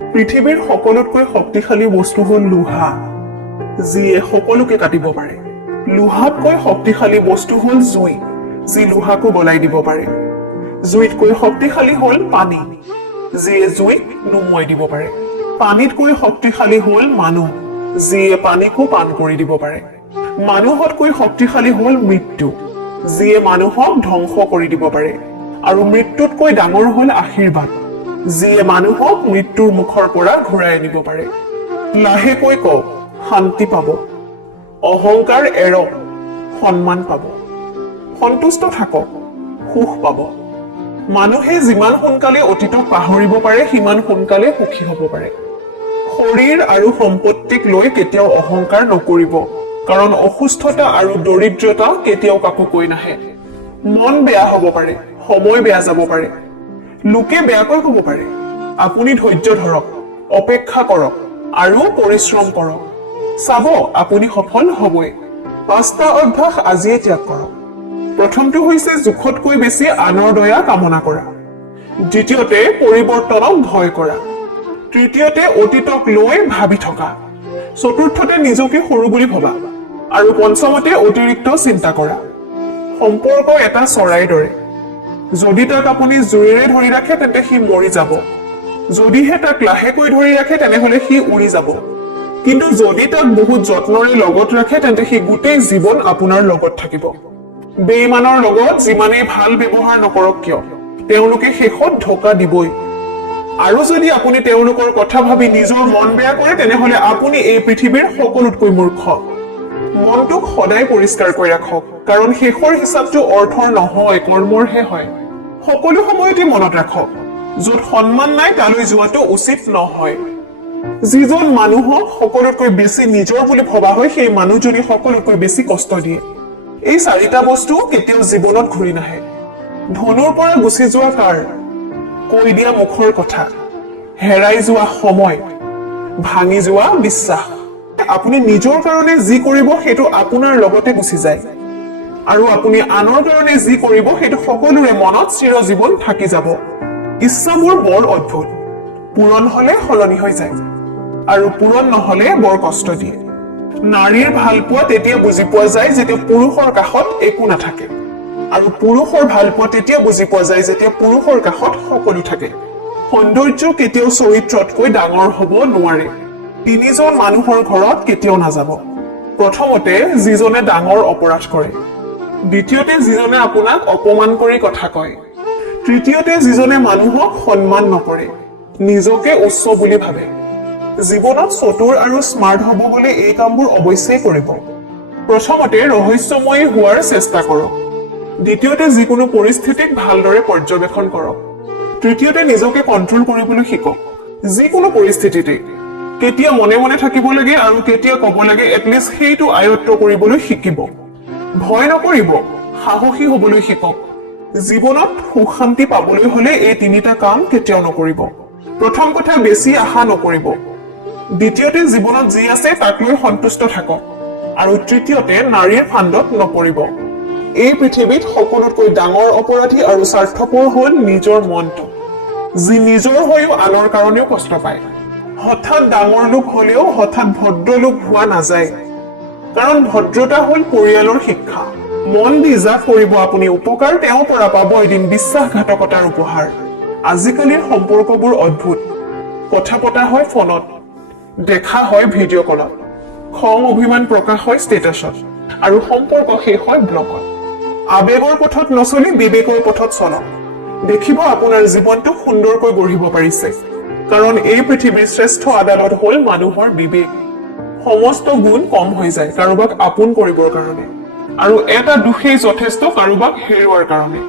পৃথিৱীৰ সকলোতকৈ শক্তিশালী বস্তু হ'ল লোহা যিয়ে সকলোকে কাটিব পাৰে। লোহাতকৈ শক্তিশালী বস্তু হ'ল জুই যি লোহাকো গলাই দিব পাৰে। জুইতকৈ শক্তিশালী হ'ল পানী যিয়ে জুইক নুমুৱাই দিব পাৰে। পানীতকৈ শক্তিশালী হ'ল মানুহ যিয়ে পানীকো পান কৰি দিব পাৰে। মানুহতকৈ শক্তিশালী হ'ল মৃত্যু যিয়ে মানুহক ধ্বংস কৰি দিব পাৰে। আৰু মৃত্যুতকৈ ডাঙৰ হ'ল আশীৰ্বাদ। যিয়ে মানুহক মৃত্যুৰ মুখৰ পৰা ঘূৰাই আনিব পাৰে। লাহেকৈ কওক শান্তি পাব। অহংকাৰ এৰক সন্মান পাব। সন্তুষ্ট থাকক সুখ পাব। মানুহে যিমান সোনকালে অতীতক পাহৰিব পাৰে সিমান সোনকালে সুখী হ'ব পাৰে। শৰীৰ আৰু সম্পত্তিক লৈ কেতিয়াও অহংকাৰ নকৰিব কাৰণ অসুস্থতা আৰু দৰিদ্ৰতা কেতিয়াও কাকো কৈ নাহে। মন বেয়া হ'ব পাৰে সময় বেয়া যাব পাৰে। লোকে বেয়াকৈ ক'ব পাৰে। আপুনি ধৈৰ্য ধৰক অপেক্ষা কৰক আৰু পৰিশ্ৰম কৰক। চাব আপুনি সফল হ'বই। পাঁচটা অভ্যাস আজিয়ে ত্যাগ কৰক। প্ৰথমটো হৈছে জোখতকৈ বেছি আনৰ দয়া কামনা কৰা। দ্বিতীয়তে পৰিৱৰ্তনক ভয় কৰা। তৃতীয়তে অতীতক লৈ ভাবি থকা। চতুৰ্থতে নিজকে সৰু বুলি ভবা। আৰু পঞ্চমতে অতিৰিক্ত চিন্তা কৰা। সম্পৰ্ক এটা চৰাইৰ দৰে। যদি তাক আপুনি জোৰেৰে ধৰি ৰাখে তেন্তে সি মৰি যাব। যদিহে তাক লাহেকৈ ধৰি ৰাখে তেনেহলে সি উৰি যাব। কিন্তু যদি তাক বহুত যত্নৰে লগত ৰাখে তেন্তে সি গোটেই জীৱন আপোনাৰ লগত থাকিব। বেইমানৰ লগত যিমানেই ভাল ব্যৱহাৰ নকৰক কিয়? তেওঁলোকে শেষত ঢকা দিবই। আৰু যদি আপুনি তেওঁলোকৰ কথা ভাবি নিজৰ মন বেয়া কৰে তেনেহলে আপুনি এই পৃথিৱীৰ সকলোতকৈ মূৰ্খ। মনটোক সদায় পৰিষ্কাৰ কৰি ৰাখক কাৰণ শেষৰ হিচাপটো অৰ্থৰ নহয় কৰ্মৰহে হয়। সকলো সময়তে মনত ৰাখক য'ত সন্মান নাই তালৈ যোৱাটো উচিত নহয়। যিজন মানুহক সকলোতকৈ বেছি নিজৰ বুলি ভবা হয় সেই মানুহজনী সকলোতকৈ বেছি কষ্ট দিয়ে। এই চাৰিটা বস্তু কেতিয়াও জীৱনত ঘূৰি নাহে। ধনুৰ পৰা গুচি যোৱা কাৰ কৈ দিয়া মুখৰ কথা হেৰাই যোৱা সময় ভাঙি যোৱা বিশ্বাস। আপুনি নিজৰ কাৰণে যি কৰিব সেইটো আপোনাৰ লগতে গুচি যায়। আৰু আপুনি আনৰ কাৰণে যি কৰিব সেইটো সকলোৰে মনত চিৰজীৱন থাকি যাব। ইচ্ছাবোৰ বৰ অদ্ভুত। পূৰণ হলে সলনি হৈ যায়। আৰু পূৰণ নহলে বৰ কষ্ট দিয়ে। নাৰীৰ ভাল পোৱা তেতিয়া বুজি পোৱা যায় যেতিয়া পুৰুষৰ কাষত একো নাথাকে। আৰু পুৰুষৰ ভাল পোৱা তেতিয়া বুজি পোৱা যায় যেতিয়া পুৰুষৰ কাষত সকলো থাকে। সৌন্দৰ্য কেতিয়াও চৰিত্ৰতকৈ ডাঙৰ হ'ব নোৱাৰে। তিনিজন মানুহৰ ঘৰত কেতিয়াও নাযাব। প্ৰথমতে যিজনে ডাঙৰ অপৰাধ কৰে দ্বিতীয়তে যিজনে আপোনাক অপমান কৰি কথা কয় তৃতীয়তে যিজনে মানুহক সন্মান নকৰে নিজকে উচ্চ বুলি ভাবে। জীৱনত চতুৰ আৰু স্মাৰ্ট হ'ব গলে এই কামবোৰ অৱশ্যেই কৰিব। প্ৰথমতে ৰহস্যময়ী হোৱাৰ চেষ্টা কৰক। দ্বিতীয়তে যিকোনো পৰিস্থিতিক ভালদৰে পৰ্যবেক্ষণ কৰক। তৃতীয়তে নিজকে কণ্ট্ৰল কৰিবলৈ শিকক। যিকোনো পৰিস্থিতিতে। কেতিয়া মনে মনে থাকিব লাগে আৰু কেতিয়া ক'ব লাগে এটলিষ্ট সেইটো আয়ত্ব কৰিবলৈ শিকিব। ভয় নকৰিব সাহসী হবলৈ শিকক। জীৱনত সুখ শান্তি পাবলৈ হলে এই তিনিটা কাম কেতিয়াও নকৰিব। প্ৰথম কথা বেছি আশা নকৰিব। দ্বিতীয়তে জীৱনত যি আছে তাক লৈ সন্তুষ্ট থাকক। আৰু তৃতীয়তে নাৰীৰ ফান্দত নপৰিব। এই পৃথিৱীত সকলোতকৈ ডাঙৰ অপৰাধী আৰু স্বাৰ্থপৰ হ'ল নিজৰ মনটো। যি নিজৰ হৈও আনৰ কাৰণেও কষ্ট পায়। হঠাৎ ডাঙৰ লোক হলেও হঠাৎ ভদ্ৰ লোক হোৱা নাযায়। কাৰণ ভদ্ৰতা হ'ল পৰিয়ালৰ শিক্ষা। মন দি যাক কৰিব আপুনি উপকাৰ তেওঁৰ পৰা পাব এদিন বিশ্বাসঘাতকতাৰ উপহাৰ। আজিকালিৰ সম্পৰ্কবোৰ অদ্ভুত। কথা পতা হয় ফোনত দেখা হয় ভিডিঅ' কলত। খং অভিমান প্ৰকাশ হয় ষ্টেটাছত। আৰু সম্পৰ্ক শেষ হয় ব্লকত। আবেগৰ পথত নচলি বিবেকৰ পথত চলক। দেখিব আপোনাৰ জীৱনটো সুন্দৰকৈ গঢ়িব পাৰিছে। কাৰণ এই পৃথিৱীৰ শ্ৰেষ্ঠ আদালত হ'ল মানুহৰ বিবেক। সমস্ত গুণ কম হৈ যায় কাৰোবাক আপোন কৰিবৰ কাৰণে। আৰু এটা দোষেই যথেষ্ট কাৰোবাক হেৰুৱাৰ কাৰণে।